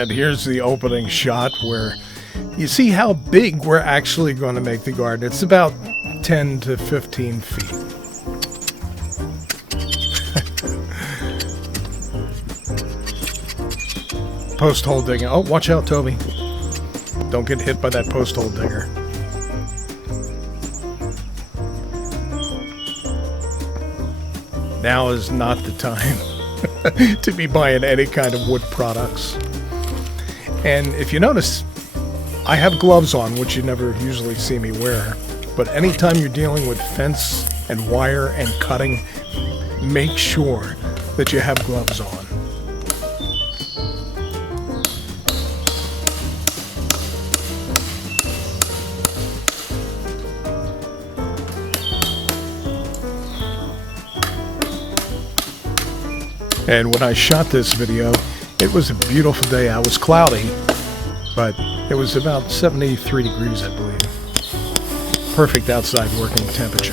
And here's the opening shot where you see how big we're actually going to make the garden. It's about 10 to 15 feet. Post hole digging. Oh, watch out, Toby. Don't get hit by that post hole digger. Now is not the time to be buying any kind of wood products. And if you notice, I have gloves on, which you never usually see me wear. But anytime you're dealing with fence and wire and cutting, make sure that you have gloves on. And when I shot this video, it was a beautiful day. I was cloudy, but it was about 73 degrees, I believe. Perfect outside working temperature.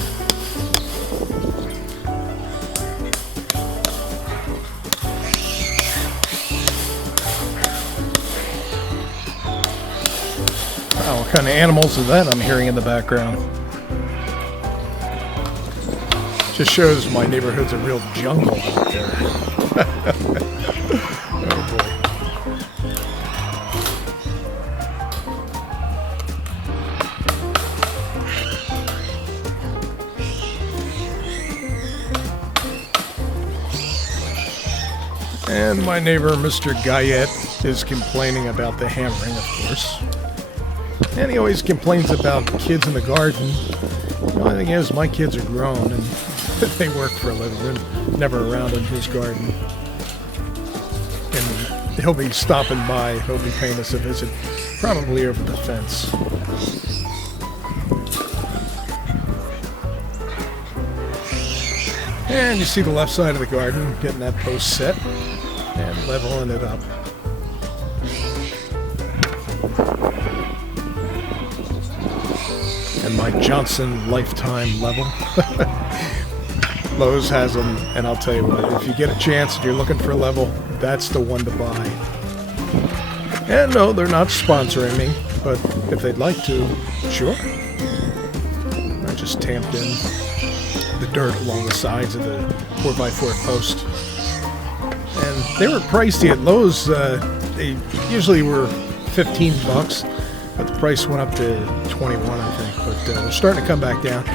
Wow, what kind of animals is that I'm hearing in the background? Just shows my neighborhood's a real jungle out there. Oh boy. And my neighbor, Mr. Guyette, is complaining about the hammering, of course. And he always complains about kids in the garden. The only thing is, my kids are grown and they work for a living. They're never around in his garden. And he'll be stopping by. He'll be paying us a visit, probably over the fence. And you see the left side of the garden, getting that post set and leveling it up. And my Johnson lifetime level. Lowe's has them, and I'll tell you what, if you get a chance and you're looking for a level, that's the one to buy. And no, they're not sponsoring me, but if they'd like to, sure. I just tamped in the dirt along the sides of the 4x4 post. And they were pricey at Lowe's. They usually were $15, but the price went up to $21, I think. But they're starting to come back down.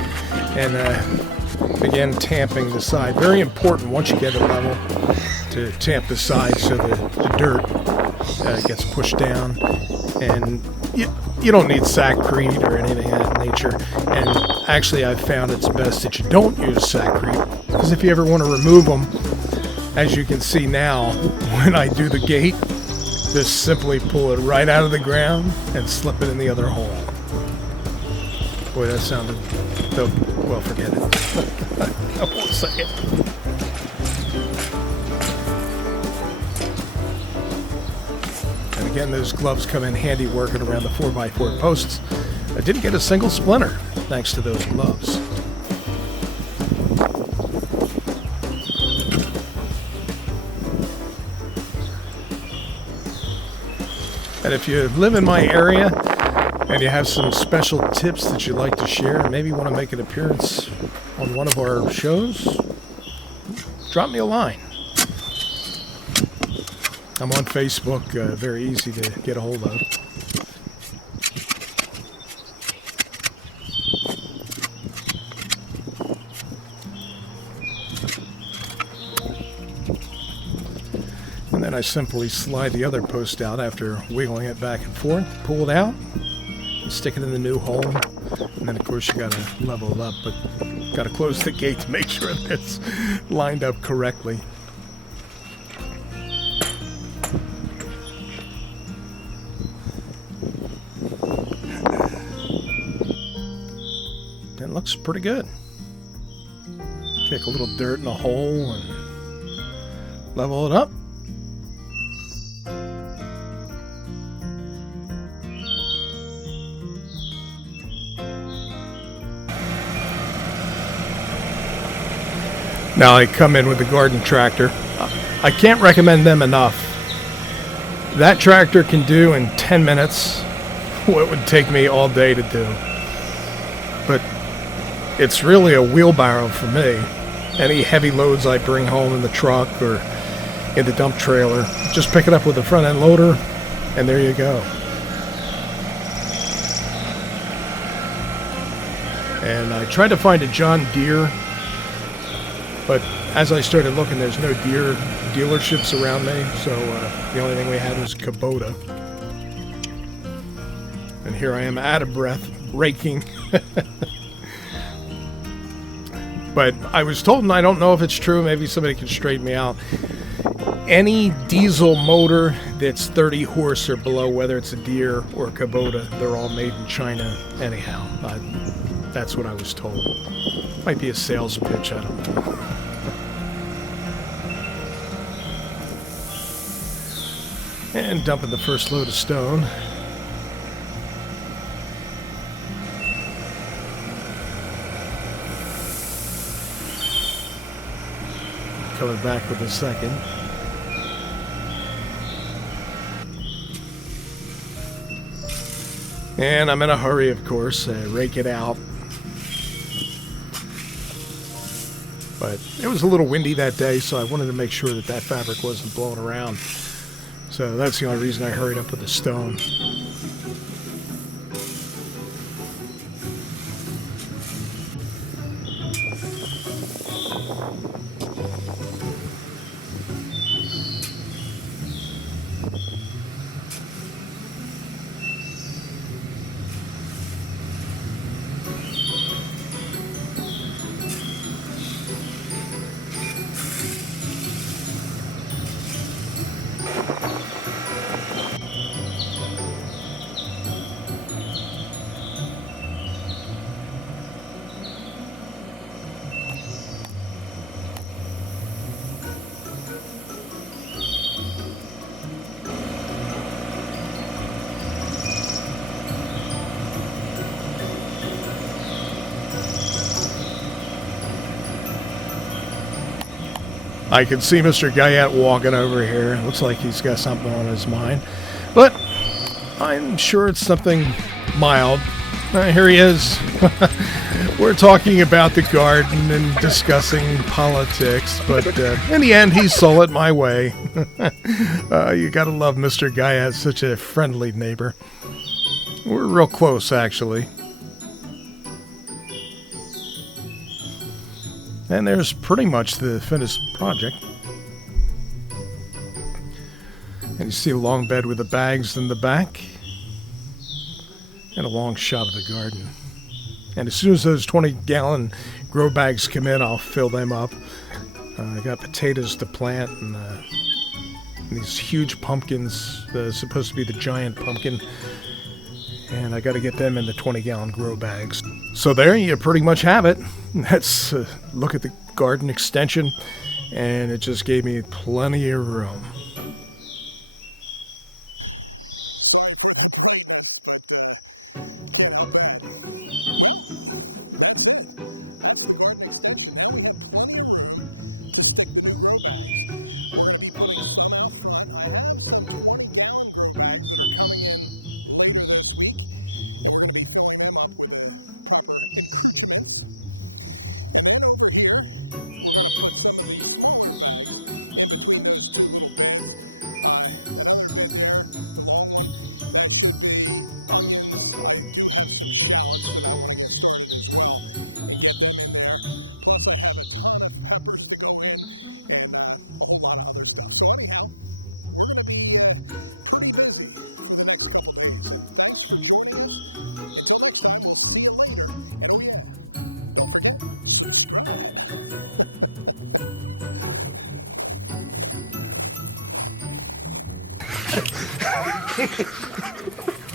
And again, tamping the side. Very important once you get a level to tamp the side so the dirt gets pushed down. And you don't need sackcrete or anything of that nature. And actually, I've found it's best that you don't use sackcrete, because if you ever want to remove them, as you can see now, when I do the gate, just simply pull it right out of the ground and slip it in the other hole. Boy, that sounded dope. Well, forget it. I won't say it. And again, those gloves come in handy working around the 4x4 posts. I didn't get a single splinter thanks to those gloves. And if you live in my area and you have some special tips that you'd like to share, and maybe want to make an appearance on one of our shows, drop me a line. I'm on Facebook, very easy to get a hold of. And then I simply slide the other post out after wiggling it back and forth, pull it out, and stick it in the new hole. And then, of course, you got to level it up, but got to close the gate to make sure that it's lined up correctly. It looks pretty good. Kick a little dirt in the hole and level it up. Now I come in with the garden tractor. I can't recommend them enough. That tractor can do in 10 minutes what would take me all day to do. But it's really a wheelbarrow for me. Any heavy loads I bring home in the truck or in the dump trailer, just pick it up with the front end loader, and there you go. And I tried to find a John Deere, but as I started looking, there's no Deere dealerships around me, so the only thing we had was Kubota. And here I am out of breath, raking. But I was told, and I don't know if it's true, maybe somebody can straighten me out, any diesel motor that's 30 horse or below, whether it's a Deere or a Kubota, they're all made in China anyhow. That's what I was told. Might be a sales pitch, I don't know. And dumping the first load of stone. Coming back with a second. And I'm in a hurry, of course. Rake it out. But it was a little windy that day, so I wanted to make sure that that fabric wasn't blowing around. So that's the only reason I hurried up with the stone. I can see Mr. Guyette walking over here. Looks like he's got something on his mind. But I'm sure it's something mild. Here he is. We're talking about the garden and discussing politics. But in the end, he sold it my way. You gotta love Mr. Guyette, such a friendly neighbor. We're real close, actually. And there's pretty much the finished project. And you see a long bed with the bags in the back. And a long shot of the garden. And as soon as those 20-gallon grow bags come in, I'll fill them up. I got potatoes to plant and these huge pumpkins. Supposed to be the giant pumpkin. And I got to get them in the 20-gallon grow bags. So there you pretty much have it. Let's look at the garden extension, and it just gave me plenty of room.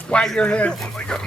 Wag your head. Oh my God.